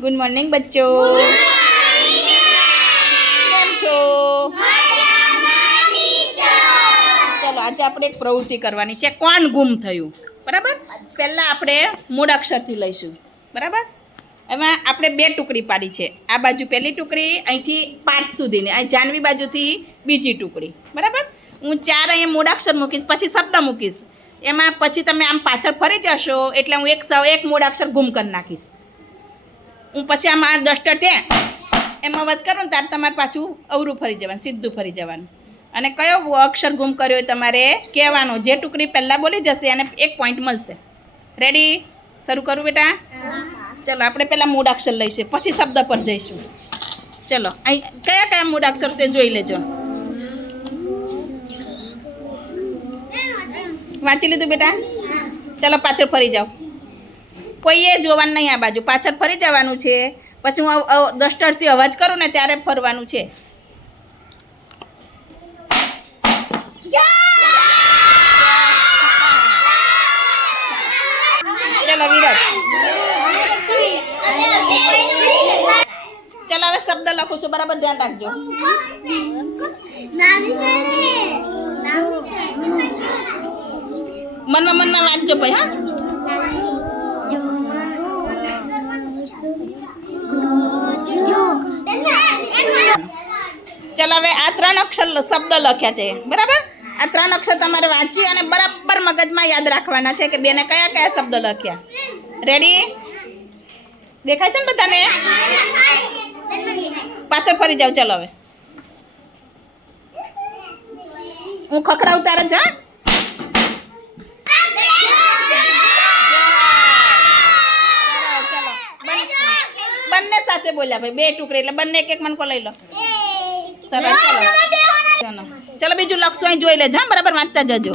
Good morning, બચ્ચો. કેમ છો? ચલો, આજે આપણે એક પ્રવૃત્તિ કરવાની છે, કોણ ગુમ થયું? બરાબર? પહેલાં આપણે મૂળ અક્ષરથી લઈશું. બરાબર? એમાં આપણે બે ટુકડી પાડી છે. આ બાજુ પહેલી ટુકડી, અહીંથી પાંચ સુધીની. અહીં જાનવી બાજુથી બીજી ટુકડી. બરાબર? હું ચાર અહીંયા મૂળાક્ષર મૂકીશ, પછી શબ્દ મૂકીશ. એમાં પછી તમે આમ પાછળ ફરી જશો, એટલે હું એક એક મૂળાક્ષર ગુમ કરી નાખીશ. હું પછી આમાં ડસ્ટર તે એમાં અવાજ કરું ને ત્યારે તમારે પાછું અવરું ફરી જવાનું, સીધું ફરી જવાનું. અને કયો અક્ષર ગુમ કર્યો હોય તમારે કહેવાનો, જે ટુકડી પહેલાં બોલી જશે એને એક પોઈન્ટ મળશે. રેડી શરૂ કરું બેટા? ચલો, આપણે પહેલાં મૂળાક્ષર લઈશું, પછી શબ્દ પર જઈશું. ચલો, અહીં કયા કયા મૂળાક્ષર છે જોઈ લેજો. વાંચી લીધું બેટા? ચલો, પાછળ ફરી જાઓ. કોઈએ જોવાનું નહીં આ બાજુ, પાછળ ફરી જવાનું છે. પછી હું અવ- અવ- ડસ્ટરથી અવાજ કરું ને ત્યારે ફરવાનું છે. ચલો વિરાજ ચલો, હવે શબ્દ લખું છું. બરાબર ધ્યાન રાખજો. મનમાં મનમાં વાંચજો ભાઈ, હા. ચલો હવે આ ત્રણ અક્ષર શબ્દ લખ્યા છે. બરાબર? આ ત્રણ અક્ષર તમારે વાંચી અને બરાબર મગજમાં યાદ રાખવાના છે કે બેને કયા કયા શબ્દ લખ્યા. રેડી દેખાય છે ને બધાને? પાછળ ફરી જાવ ચલો હવે. હું ખખડાવું તારે જ, હા સરસ, ચલો બન- સાથે બોલ્યા ભાઈ બે ટુકડી એટલે બંને એક એક મનકો લઈ લો. સરસ ચલો. ચલો. બીજું લખશું અહીં જોઈ લેજો બરાબર વાંચતા જજો.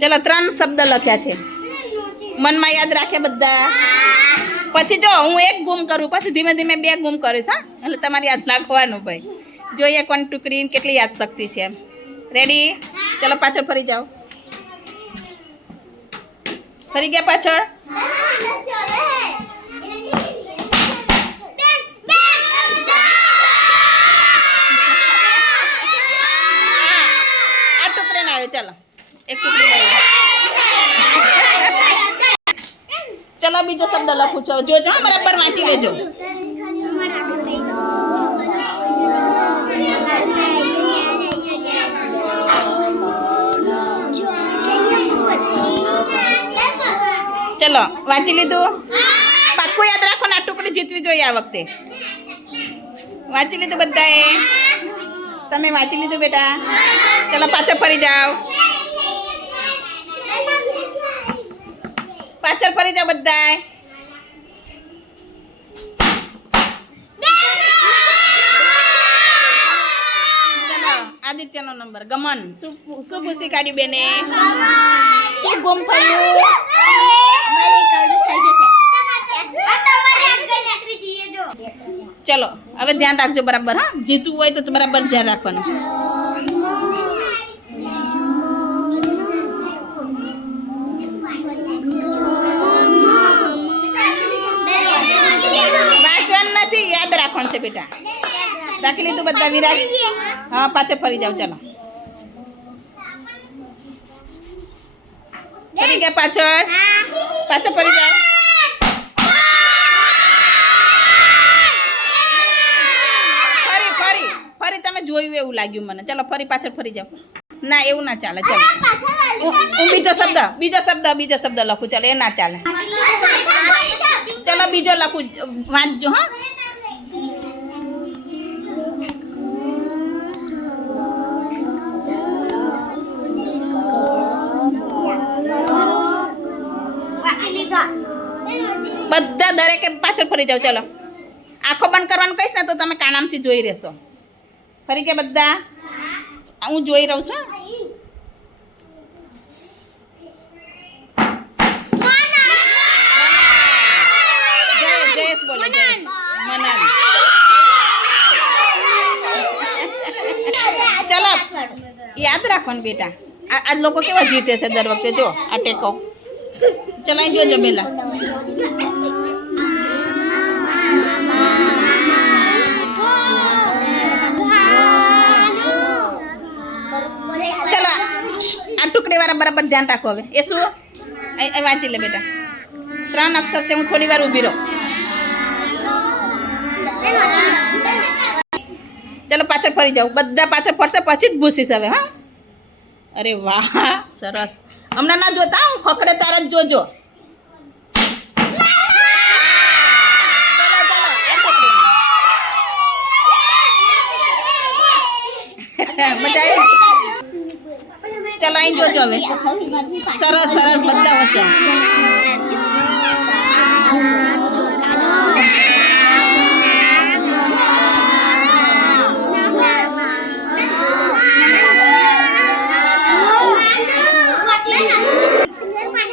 ચલો ત્રણ શબ્દ લખ્યા છે. મનમાં યાદ રાખે બધા. પછી જો હું એક ગુમ કરું પછી ધીમે ધીમે બે ગુમ કરીશ હા. એટલે તમારે યાદ રાખવાનું ભાઈ. જોઈએ કોણ ટુકડી કેટલી યાદ શક્તિ છે. એમ રેડી ચલો પાછળ ફરી જાઓ. ફરી ગયા પાછળ? ચાલો. એક ચલો બીજો શબ્દ લખું છું. જોજો, બરાબર વાંચી લેજો. ચલો, વાંચી લીધું? પાક્કું યાદ રાખો ને, આ ટુકડી જીતવી જોઈએ આ વખતે. વાંચી લીધું બધાએ? તમે વાંચી લીધું બેટા? ચલો, પાછળ ફરી જાઓ. પાછળ ફરી જાઓ બધાએ. આદિત્યનો નંબર. ગમન, શું શું ભૂસી કાઢી બેને? શું ગુમ થયું? ચલો, હવે ધ્યાન રાખજો બરાબર, હા? જીતવું હોય તો બરાબર ધ્યાન રાખવાનું છે. વાંચવાનું નથી, યાદ રાખવાનું છે બેટા. રાખી લીધું બધા વિરાજ? હા પાછળ ફરી જાઓ, ચાલો. ફરી ગયા પાછળ? પાછળ ફરી જાઓ ફરી ફરી ફરી તમે જોયું એવું લાગ્યું મને. ચાલો ફરી પાછળ ફરી જાઓ. ના એવું ના ચાલે. ચાલો. હું હું બીજો શબ્દ બીજો શબ્દ બીજો શબ્દ લખું. ચાલો એ ના ચાલે. ચલો બીજો લખું. વાંચજો હા. બધા દરેકે પાછળ ફરી જાઓ. ચાલો. આંખો બંધ કરવાનું કહીશ ને તો તમે કાણામથી જોઈ રહેશો. ફરી ગયા બધા? હું જોઈ રહું છું જયેશ જયેશ બોલે જયેશ. મનાલ. ચલો યાદ રાખવાનું બેટા. આ આ લોકો કેવા જીતે છે દર વખતે જો આ ટેકો. ચલાઈ જોજો પેલા આ ટુકડી વાળા બરાબર ધ્યાન રાખો હવે એ શું અહીં અહીં વાંચી લે બેટા ત્રણ અક્ષર છે હું થોડી વાર ઊભી રહું ચલો પાછળ ફરી જાઉં બધા પાછળ ફરશે પછી જ ભૂસીશ હવે હા અરે વાહ સરસ હમણાં ના જોતા હું ખખડે તારા જ જોજો ચલો, ચલો, આ ટુકડી. મજા આવી અહીં જોજો હવે. સરસ સરસ, બધા હોશિયાર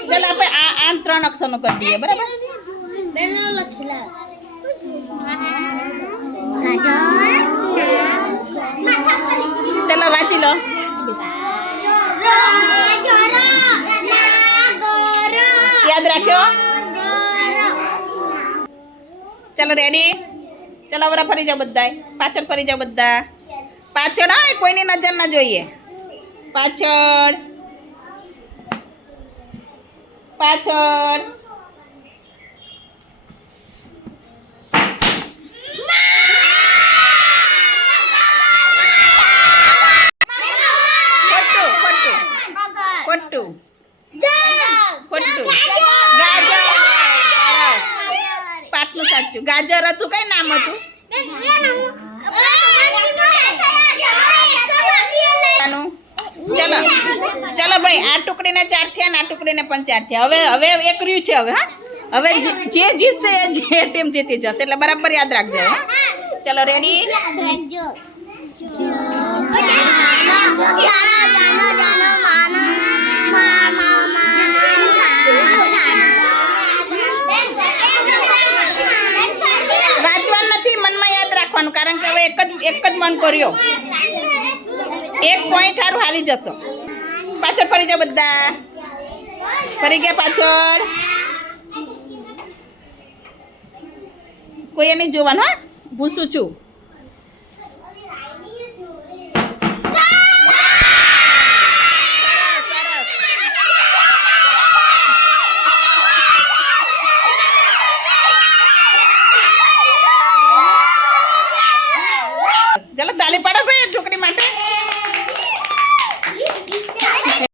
ચલો, આપણે આ આ ત્રણ અક્ષરનો કરી દઈએ, બરાબર? ચલો, વાંચી લો. યાદ રાખ્યો ચાલો રેડી ચાલો વરા ફરી જાઓ બધાય. પાછળ ફરી જાઓ બધા. પાછળ હા કોઈની નજર ના જોઈએ. પાછળ. પાછળ. ખોટું ખોટું ગાજર. પાટનું સાચું ગાજર હતું કઈ નામ હતું ચલો ચલો ભાઈ આ ટુકડીને ચાર થયા ને આ ટુકડીને પણ ચાર થયા હવે હવે એક રહ્યું છે હવે હા હવે જે- જીતશે એ જે ટીમ જીતી જશે એટલે બરાબર યાદ રાખજો હા ચલો રેડી વાંચવાનું એક જ મન કર્યો. એક પોઈન્ટ સારું હાલી જશો. પાછળ ફરી જાઓ બધા. ફરી ગયા પાછળ. કોઈ નહીં જોવાનું, હા? ભૂસું છું.